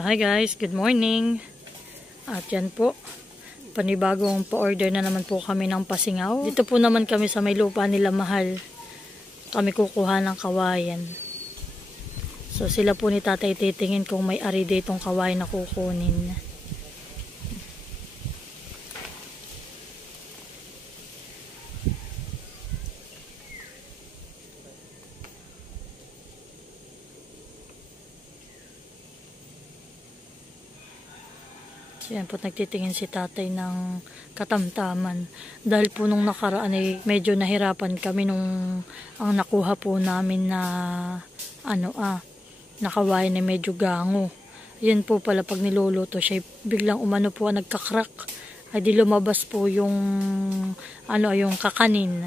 So hi guys, good morning. At yan po, panibagong pa-order na naman po kami ng pasingaw. Dito po naman kami sa may lupa nila Mahal. Kami kukuha ng kawayan. So sila po ni tatay titingin kung may ari ditong kawayan na kukunin. Yan po, nagtitingin si tatay ng katamtaman. Dahil po nung nakaraan ay medyo nahirapan kami nung ang nakuha po namin na nakawain na medyo gango. Yan po pala pag niluluto siya, biglang po nagkakrak. Ay di lumabas po yung yung kakanin.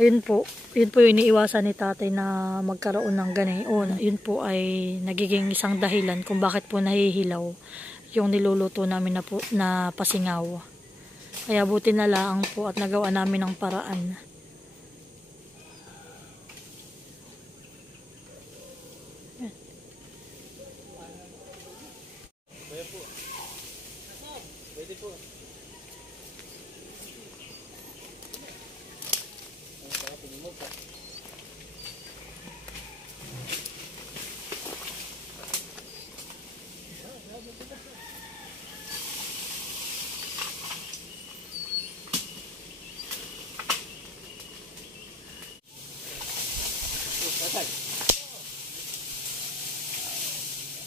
Ayun po yung iniiwasan ni tatay na magkaroon ng ganayon. Yun po ay nagiging isang dahilan kung bakit po nahihilaw yung niluluto namin na pasingaw. Kaya buti na lang po at nagawa namin ng paraan. Pwede po.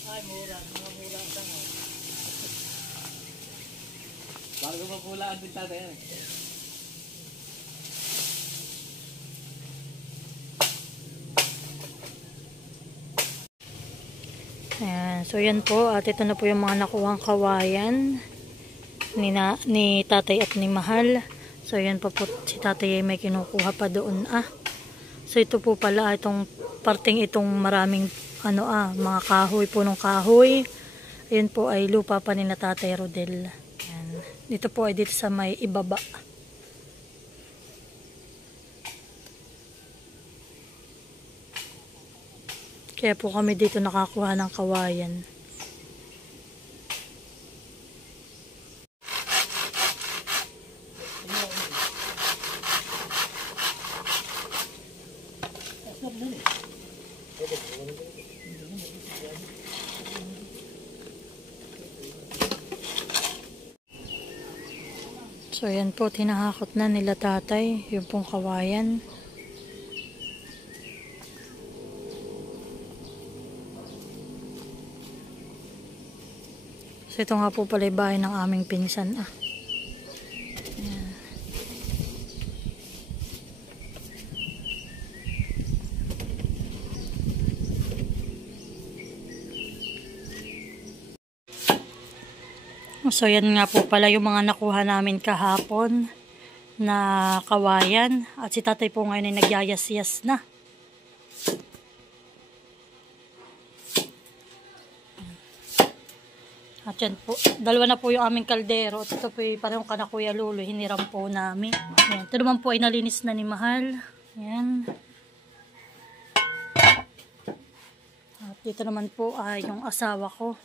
Ay, mura. Mga mura ang tango. Bago mapulaan din tatay yan. Ayan. So yan po. At ito na po yung mga nakuhang kawayan ni tatay at ni Mahal. So yan po si tatay ay may kinukuha pa doon. So ito po pala itong parting itong maraming mga kahoy, punong kahoy. Ayun po ay lupa pa ni Tatay Rodel. Ayan. Dito po ay dito sa may ibaba. Kaya po kami dito nakakuha ng kawayan. So yan po, tinahakot na nila tatay yung pong kawayan. So ito nga po pala yung bahay ng aming pinsan. Ayan. So yan nga po pala yung mga nakuha namin kahapon na kawayan. At si tatay po ngayon ay nagyayas-yas na. At yan po, dalawa na po yung aming kaldero. At ito po yung parang kana Kuya Lulo, hiniram po namin. Ayan. Ito naman po ay nalinis na ni Mahal. Ayan. At dito naman po ay yung asawa ko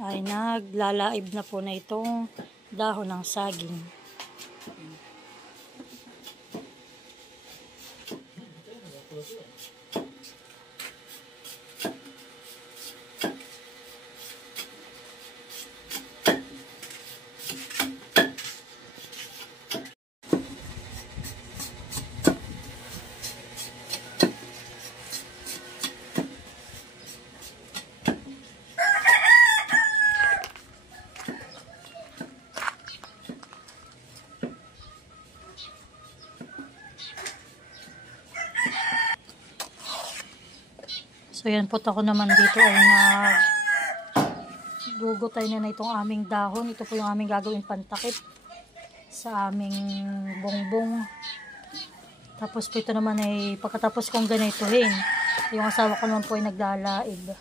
ay naglalaib na po na itong dahon ng saging. So yan po, ako naman dito ay gugutay na itong aming dahon. Ito po yung aming gagawing pantakip sa aming bongbong. Tapos po ito naman ay pagkatapos kong ganituhin, yung asawa ko naman po ay naglalaib.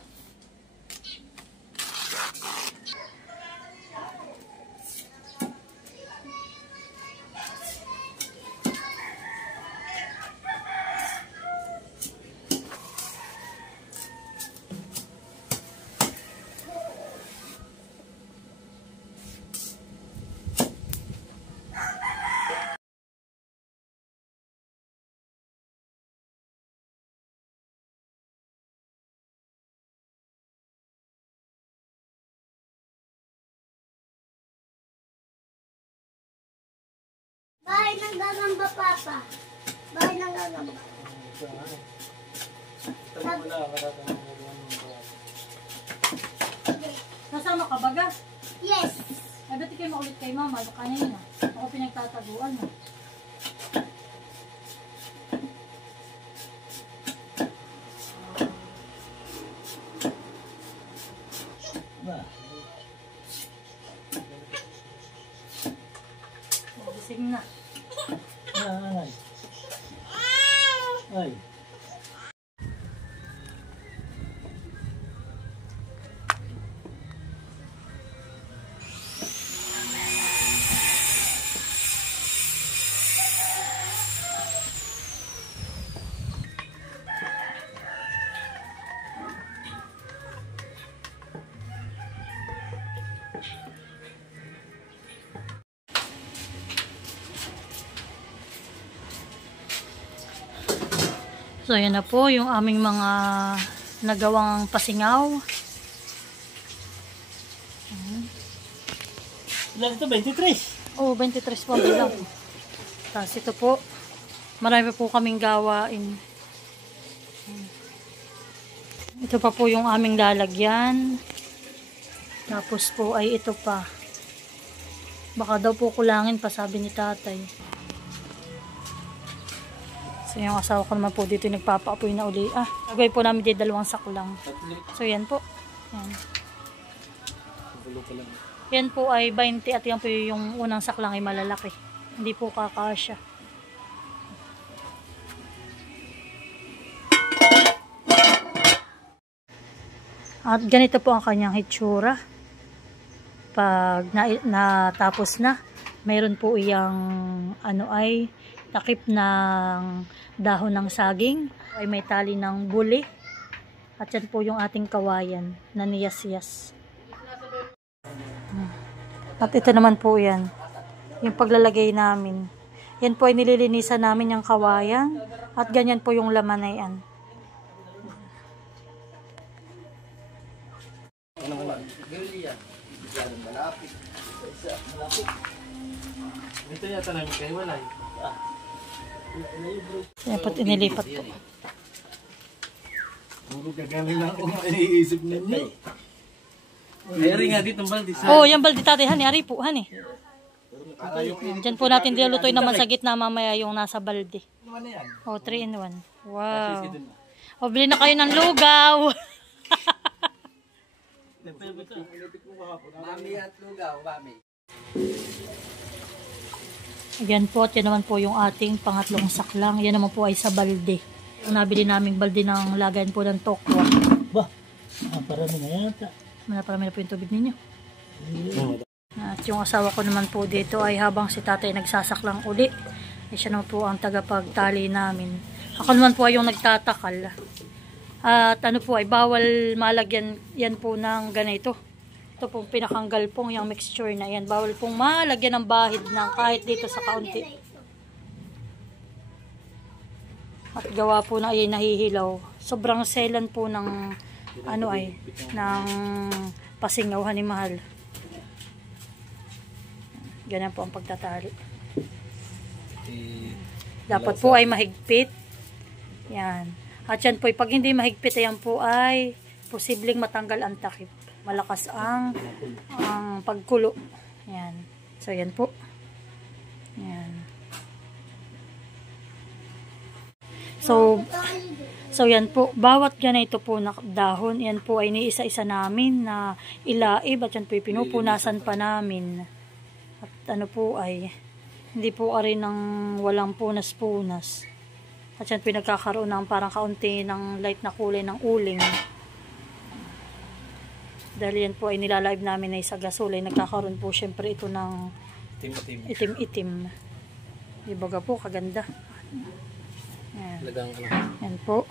gagamba, Papa? Bakit nang gagamba? Nasama ka baga? Yes. Ay, ba't kayo maulit kay mama? Ano kanina? Ako pinagtataguan mo. Gising na. Ay. Ay. So, yan na po yung aming mga nagawang pasingaw. Ilan ito? 23? Oh, 23 po ang bilang. Tapos ito po, marami po kaming gawain. Ito pa po yung aming lalagyan. Tapos po ay ito pa. Baka daw po kulangin pa, sabi ni tatay. So yung asawa ko naman po dito nagpapaapoy na uli. Lagay po namin dito 2 saklang. So yan po. Yan. Yan po ay 20 at yan po yung unang saklang ay malalaki. Hindi po kakasya. At ganito po ang kanyang hitsura. Pag natapos na, mayroon po iyang ano ay takip ng dahon ng saging, ay may tali ng buli, at yan po yung ating kawayan na niyas-yas. At ito naman po yan, yung paglalagay namin. Yan po ay nililinisan namin yung kawayan, at ganyan po yung laman na yan. Ito yata namin kayo walay. Yan po, inilipat po. Puro gagaling lang kung maiisip ninyo. Mayroon nga dito ang baldi. Oh, yung baldi tatay, hani, ari po, hani. Diyan po natin dilutoy naman sa gitna mamaya yung nasa baldi. Oh, 3 in 1. Wow. O, bili na kayo ng lugaw. Mami at lugaw, mami. Ayan po, at yan naman po yung ating pangatlong saklang. Yan naman po ay sa balde. Ang nabili naming balde ng lagayan po ng tokwa. Bah, parami na yata. Parami na po yung tubig ninyo. At yung asawa ko naman po dito ay habang si tatay nagsasaklang uli, ay siya naman po ang tagapagtali namin. Ako naman po ay yung nagtatakal. At ano po ay bawal malagyan yan po ng ganito. Ito pong pinakang galpong, yung mixture na yan. Bawal pong malagyan ng bahid ng kahit dito sa kaunti. At gawa po na ay nahihilaw. Sobrang selan po ng ano ay, ng pasingawhan ni Mahal. Ganyan po ang pagtatali. Dapat po ay mahigpit. Yan. At yan po, pag hindi mahigpit, yan po ay posibleng matanggal ang takip. Malakas ang pagkulo. Yan. So, yan po. Yan. So, yan po. Bawat ganito po na dahon, yan po ay niisa-isa namin na ilaib. At yan po ay pinupunasan pa namin. At ano po ay, hindi po arin ng walang punas-punas. At yan po ay nagkakaroon ng parang kaunti ng light na kulay ng uling. Dahil yan po ay nilalive namin ay sa gasolay. Nagkakaroon po syempre ito ng itim-itim. Ibaga po, kaganda. Yan. Yan po.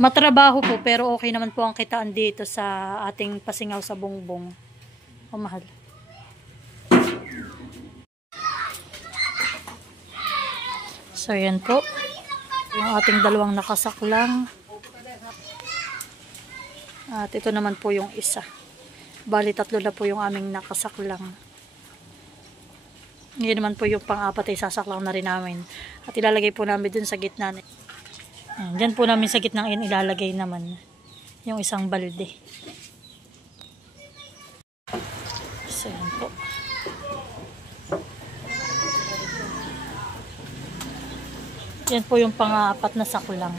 Matrabaho po, pero okay naman po ang kitaan dito sa ating pasingaw sa bongbong. O, mahal. So, yan po. Yung ating dalawang nakasaklang. At ito naman po yung isa. Bali, 3 na po yung aming nakasaklang. Ngayon naman po yung pang-apat ay sasaklang na rin namin. At ilalagay po namin dun sa gitna. Ayan, dyan po namin sa gitna ngayon ilalagay naman yung isang balde. So, yan po. Yan po yung pang-apat na saklang.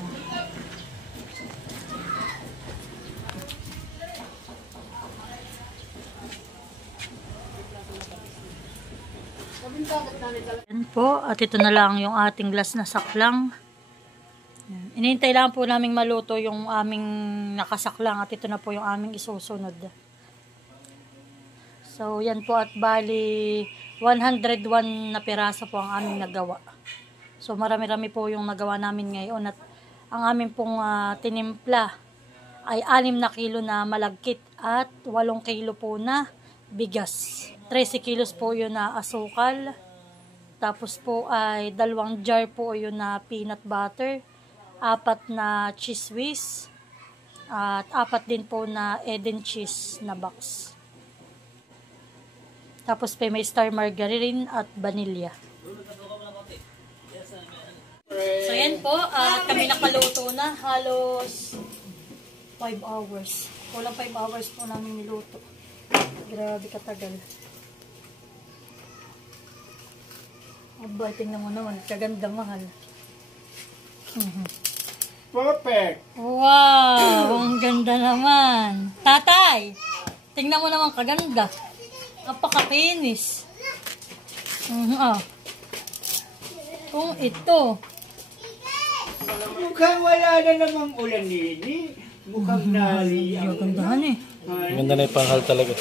Yan po, at ito na lang yung ating last na saklang. Inihintay lang po naming maluto yung aming nakasaklang at ito na po yung aming isusunod. So yan po, at bali 101 na piraso po ang aming nagawa. So marami-rami po yung nagawa namin ngayon, at ang aming pong tinimpla ay 6 na kilo na malagkit at 8 kilo po na bigas. 13 kilos po yun na asukal. Tapos po ay 2 jar po yun na peanut butter. 4 na cheese whiz. At 4 din po na Eden cheese na box. Tapos pa may star margarine at vanilla. So yan po, kami nakaluto na. Halos 5 hours. Kulang 5 hours po namin niluto. Grabe katagal. Aba, tingnan mo naman. Kaganda, mahal. Perfect! Wow! Ang ganda naman. Tatay! Tingnan mo naman, kaganda. Napakakinis. Kung ito. Mukhang wala na namang ulan nini. Mukhang nali. Ang gandahan eh. Ganda na yung panghal talaga.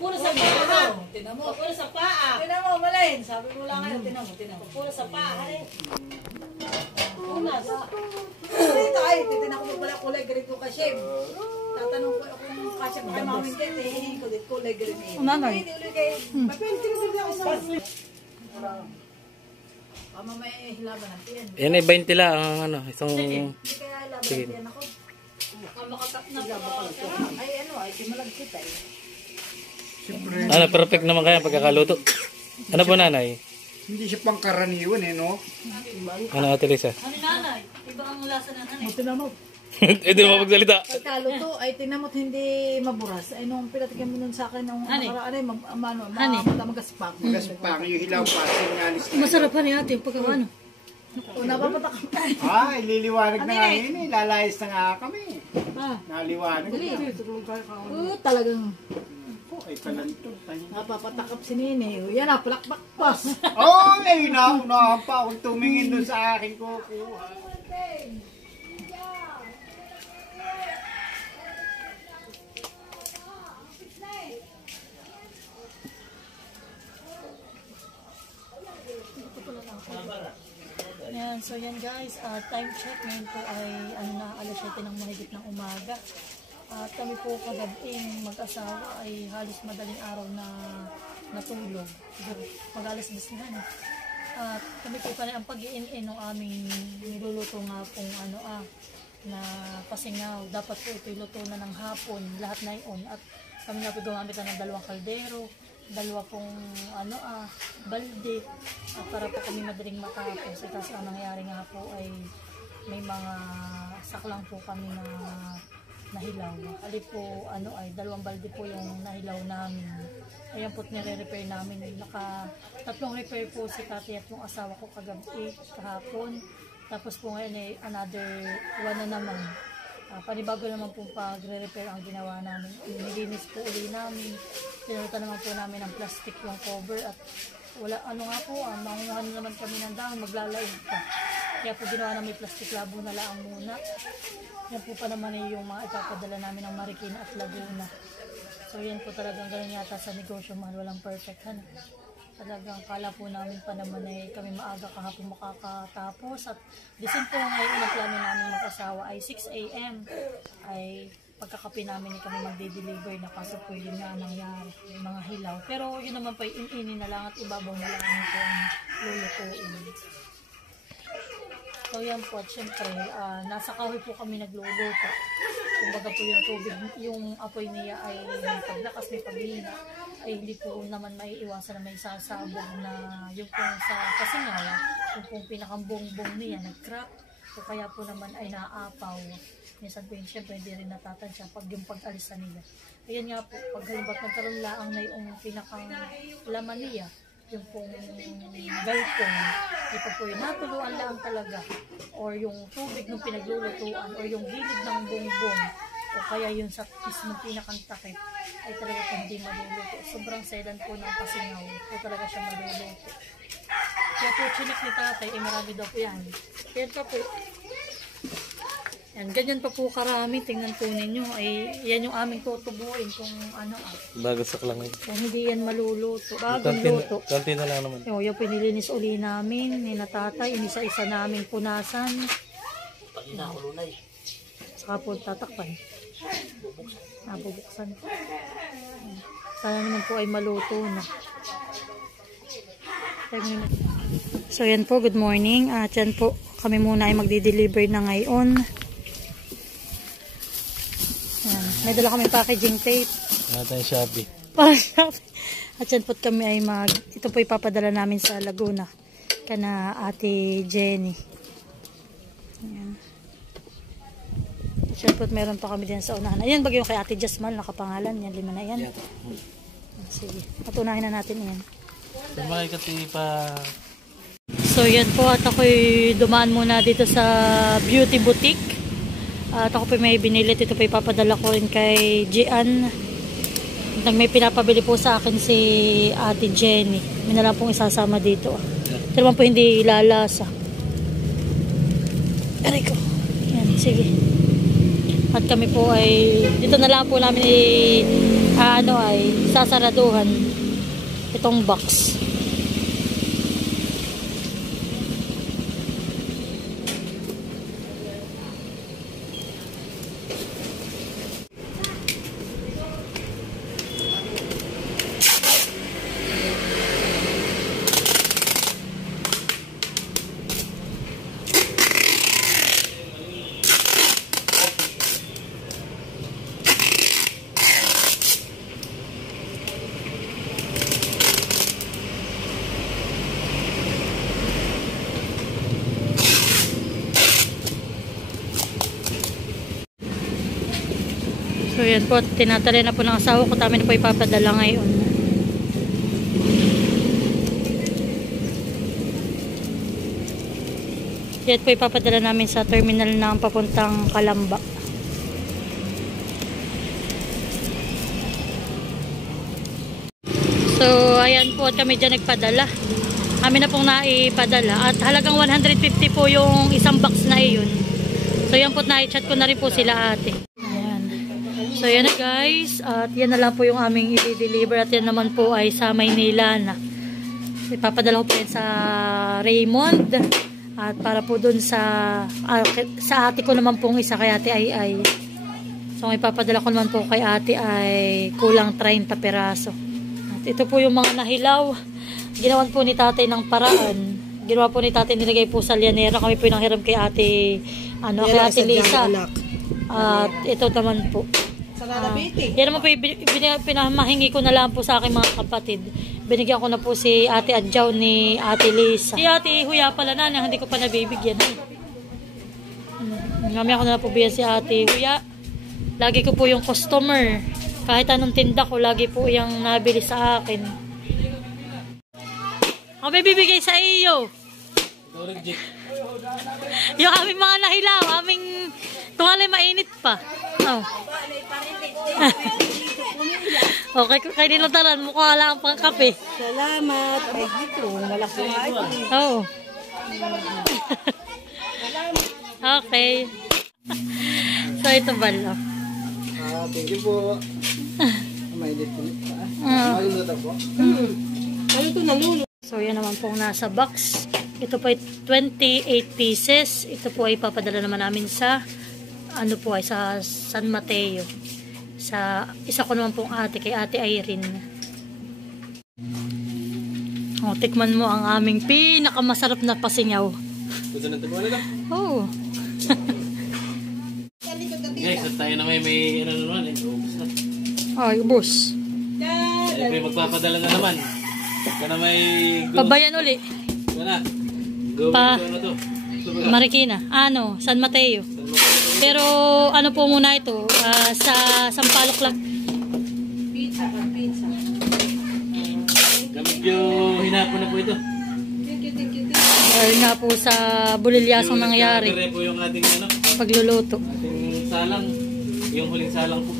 Puro sa paa. Tinan mo. Puro sa paa. Tinan mo, Malain. Sabi mo lang ngayon. Tinan mo. Puro sa paa. Una sa... Dito ay, titignan ko pala kulay green ko kasi. Tatanong ko kung kasi mamin kayo, hihingi ko dito kulay green eh. Unanay. Hindi ulit kayo. Mapinti ko dito ako sa... Mamaya hilaban natin. Yan ay 20 lang ang ano, isang... Hindi kaya hilaban natin ako. Ay ano, ay kimalagkit ay. Ano, perfect naman kaya pagkakaluto. Ano po nanay? Hindi siya pangkaraniwan eh, no? Ano Ate Lisa? Ano nanay? Iba ang lasa ng nanay. Tinamot. Hindi mo magsalita. Pagkaluto ay tinamot hindi maburas. Ay nung pinatikin mo nun sa akin nung nakaraan ay magaspang. Gaspang yung hilaw pa. Sinyalis na. Masarap pa ni ate pagkakano. O napapatak ka. Ay, liliwanag na nga yun eh. Lalayas na nga kami. Naliwanag na. Talagang Po, ay palanto. napapatakap si Nene. Yan na, palakbakpas. Oh, ay naunahan pa akong tumingin doon sa aking kukuha. Ayan, so yan guys, time check ngayon po ay alas 7 ng mahigit ng umaga. At kami po kagabi mag-asawa ay halos madaling araw na natulog. Mag-alas 10 na. At kami po pa rin ang pag-iin-in ng aming niluluto nga pong na pasingaw. Dapat po ito iluto na ng hapon, lahat na yun. At kami na po gumamit ng 2 kaldero, 2 pong balde, para po kami madaling matapos. Kasi ang nangyari nga po ay may mga saklang po kami na nahilaw. Kali po ay 2 balde po yung nahilaw namin. Ayan po nire-repair namin. Tatlong repair po si Tati at yung asawa ko kagabi kahapon. Tapos po ngayon ay another 1 na naman. Panibago naman po pag-repair ang ginawa namin. Nilinis po uli namin. Pinutan naman po namin ang plastic yung cover at wala nga po, mangunguhan naman kami ng dahon, maglalaig pa. Kaya po ginawa namin plastic labo na lang muna. Yan po pa naman yung mga ipapadala namin ng Marikina at Laguna. So yan po talagang ganun yata sa negosyo, mahal, walang perfect. Talagang kala po namin pa naman ay kami maaga kahapon makakatapos. At disin po ngayon ang plano namin mag-asawa ay 6 AM ay pagkakapi namin ay kami magde-deliver na, kaso po yun nga nangyari, mga hilaw. Pero yun naman po in-ini na lang at ibabaw na lang po ang lulutuin. So yan po, at syempre nasa kahoy po kami nagluluto. kumbaga po yung tubig, yung apoy niya ay may paglakas, may paghina, ay hindi po naman maiiwasan na may sasabog na yung pong sa kasingaw, yung pong pinakambong-bong niya nag-crack, o kaya po naman ay naaapaw. Minsan po yun, syempre hindi rin natatansya pag yung pag-alisa nila. Ayan nga po, pag halimbawa nagkaroon laang na yung pinakang laman niya, yung pong galpong, ipag po yung natuluan lang talaga, or yung tubig ng pinaglulutuan, or yung gilid ng bongbong, o kaya yung sa mismong pinakang takip, ay talaga po hindi maluluto. Sobrang selan po ng kasingaw, po talaga siya maluluto. Kaya po chinik ni tatay, marami daw po yan. Yan pa po. Yan, ganyan pa po karami, tingnan po ninyo, ay yan yung aming tutubuin kung ano Bagasak lang yun. kung hindi yan maluluto. Bagong luto. Kanti na lang naman. Yung pinilinis uli namin, ni natatay, inisa-isa namin punasan. Saka po tatakpan. Nabubuksan. Sana naman po ay maluto na. So yan po, good morning. At yan po, kami muna ay magdi-deliver na ngayon. Yan. May dala kami packaging tape. Natin Shopee. At yan po kami ay ito po ipapadala namin sa Laguna. Kana Ate Jenny. Ayan. At yan po meron pa kami din sa unahan. Ayan bagay yung kay Ate Jasmal, nakapangalan. Yan, 5 na yan. Sige, patunahin na natin yan. Sabay kasi pa... So yan po, at ako'y dumaan muna dito sa beauty boutique. At ako po may binili. Ito po ipapadala ko rin kay Gian. May pinapabili po sa akin si Ate Jenny. May na lang pong isasama dito. Ito naman po hindi lalasa. Aray ko. Yan, sige. At kami po ay dito na lang po namin sasaraduhan itong box. So yan po, tinatali na po ng asawa ko. Tami na po ipapadala ngayon. Yan po ipapadala namin sa terminal ng papuntang Calamba. So ayan po, at kami dyan nagpadala. Kami na pong naipadala. At halagang 150 po yung isang box na iyon. So yan po, nai-chat ko na rin po sila ate. So yan na guys, at yan na lang po yung aming i-deliver, at yan naman po ay sa Maynila na. Ipapadala ko po yan sa Raymond, at para po dun sa ate ko naman pong isa kay ate ay. So ipapadala ko naman po kay ate ay kulang 30 peraso. At ito po yung mga nahilaw, ginawan po ni tatay ng paraan. Ginawa po ni tatay, nilagay po sa lianera. Kami po yung nanghiram kay ate, kay ate Lisa. At ito naman po. Yan naman po, pinamahingi ko na lang po sa aking mga kapatid. Binigyan ko na po si Ate Adjaw ni Ate Lisa. Si Ate Huya pala na, hindi ko pa nabibigyan. Ngami ako na po bigyan si Ate Huya. Lagi ko po yung customer. Kahit anong tinda ko, lagi po yung nabili sa akin. Ako may bibigay sa iyo. Yung aming mga nahilaw, aming tungalay mainit pa. Oh. Okay, kay Dinotaran, mukha lang pang kape. Salamat. Ay, dito. Malaki ay. Oo. Okay. So, ito bala. Thank you po. May dito pa. Maluto po. Ano ito nalulo? So, yan naman pong nasa box. Ito po ay 28 pieces. Ito po ay papadala naman namin sa po ay sa San Mateo. Sa isa ko naman pong ate, kay Ate Irene. O, tikman mo ang aming pinakamasarap na pasingaw. Gusto na ito mo na lang. Oh. Guys, at tayo tayo na may ano naman eh. Ubus na. Ay, ubos. Tayo may magpapadala na naman. Ika na may... Pabayan uli. Ika na. Go. Ano to? Marikina. Ano? San Mateo. Pero ano po muna ito? Sa Sampaloc lang. Pizza. Medyo hinapon na po ito. Thank you. Dahil nga po sa bulilyasong nangyari. Yung po yung ating ano, Pagluluto. ating salang. Yung huling salang po.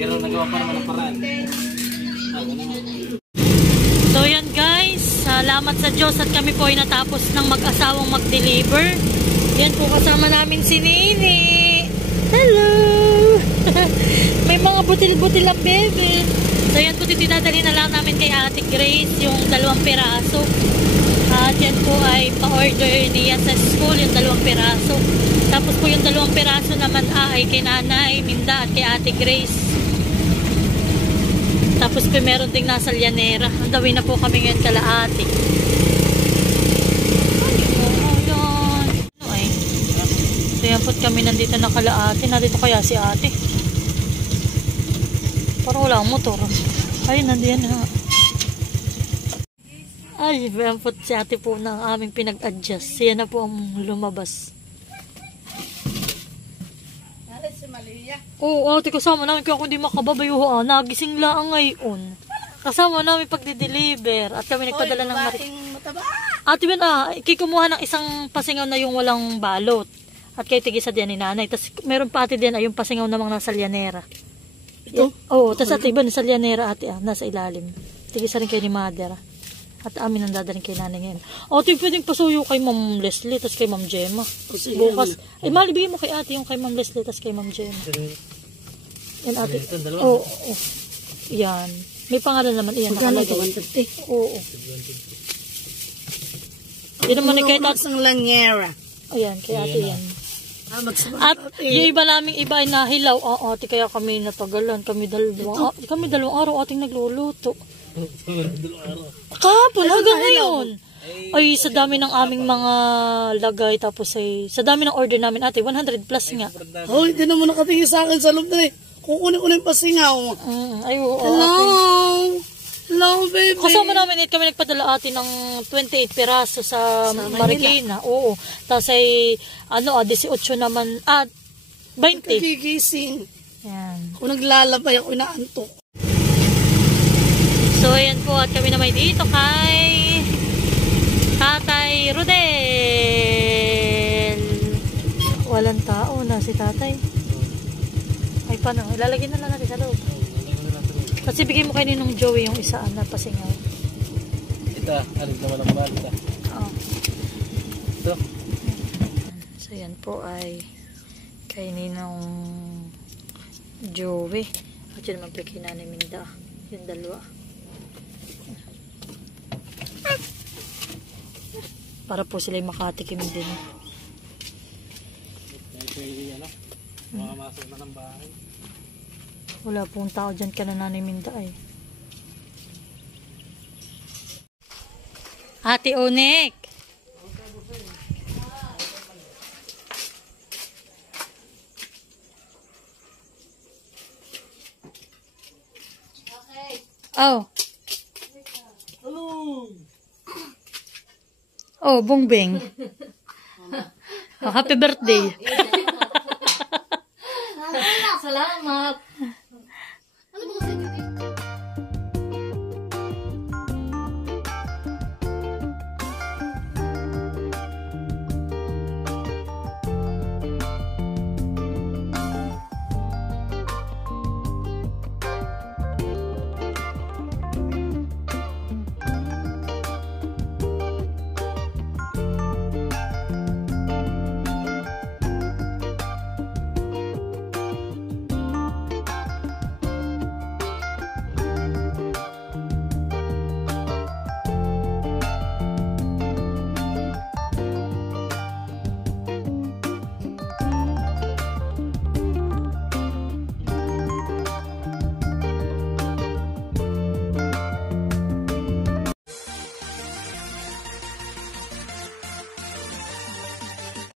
Pero nagawa pa naman ang paraan. So yan guys, salamat sa Diyos at kami po ay natapos ng mag-asawang mag-deliver. Yan po kasama namin si Nini. Hello! May mga butil-butil ang bebe. So yan po tinadali na lang namin kay Ate Grace yung 2 piraso. At yan po ay pa-order niya sa school yung 2 piraso. Tapos po yung 2 piraso naman ay kay Nanay Minda at kay Ate Grace. Tapos po meron ding nasa Llanera. Andawin na po kami ngayon kala Ate. Ano ay? So yan po kami nandito na kala Ate. Nandito kaya si Ate. Parang wala ang motor. Ay, nandiyan na. Ay, yan po si Ate po na aming pinag-adjust. Siya na po ang lumabas. Si Malia. Oo, Ate, kasama namin kaya kung di makababayuhan. Nagising lang ngayon. Kasama namin pagde-deliver. At kami nagpadala ng Mataba. Ate Ben, kikumuha ng isang pasingaw na yung walang balot. At kayo tigisa diyan ni Nanay. Tapos meron pa Ate din ay yung pasingaw namang nasa Llanera. Ito? Oo, tapos Ate Iba nasa Llanera Ate, nasa ilalim. Tigisa rin kayo ni Mother. At amin ang dadaling kay Nanay ngayon. Ate, pwedeng pasuyo kay Ma'am Leslie, tapos kay Ma'am Gemma. Bukas. Ay, malibigay mo kay Ate yung kay Ma'am Leslie, tapos kay Ma'am Gemma. Yan Ate. Oo. Yan. May pangalan naman. Iyan nakalagay. Oo. Yan naman kay Ate. Ang Llanera. Ayan, kay Ate yan. At yung iba naming iba ay nahilaw. Ate, kaya kami natagalan. Kami 2 araw ating nagluluto. Kahapon, hanggang ngayon. Ay, sa dami ng aming mga lagay. Tapos ay, sa dami ng order namin Ate, 100 plus nga. Oh, hindi naman nakatingin sa akin sa loob na eh. Kukunin ko na yung pasingaw. Ay, oo. Hello! Ate. Hello, baby! Kasama namin kami nagpadala Ate ng 28 piraso sa Marikina. Oo. Tapos ay, 18 naman, 20. Gigising. Yan. Kung naglalabay ako, inaantok. So, ayan po. At kami naman dito kay Tatay Rodel. Walang tao na si Tatay. Ay, paano? Ilalagay na lang natin sa loob. Kasi bigay mo kay Ninong Joey yung isa na pasingaw. Ito, alis naman ang balita. Oo. Ito. So, yan po ay kay Ninong Joey. At yun naman kay Nanay Minda. Yung 2. Para po sila makatikim din. Makamasok na ng bahay. Wala pong tao dyan ka na Nanay Minda ay. Ate Onek! Oh. Oh, Bongbing. Oh, happy birthday. Salamat.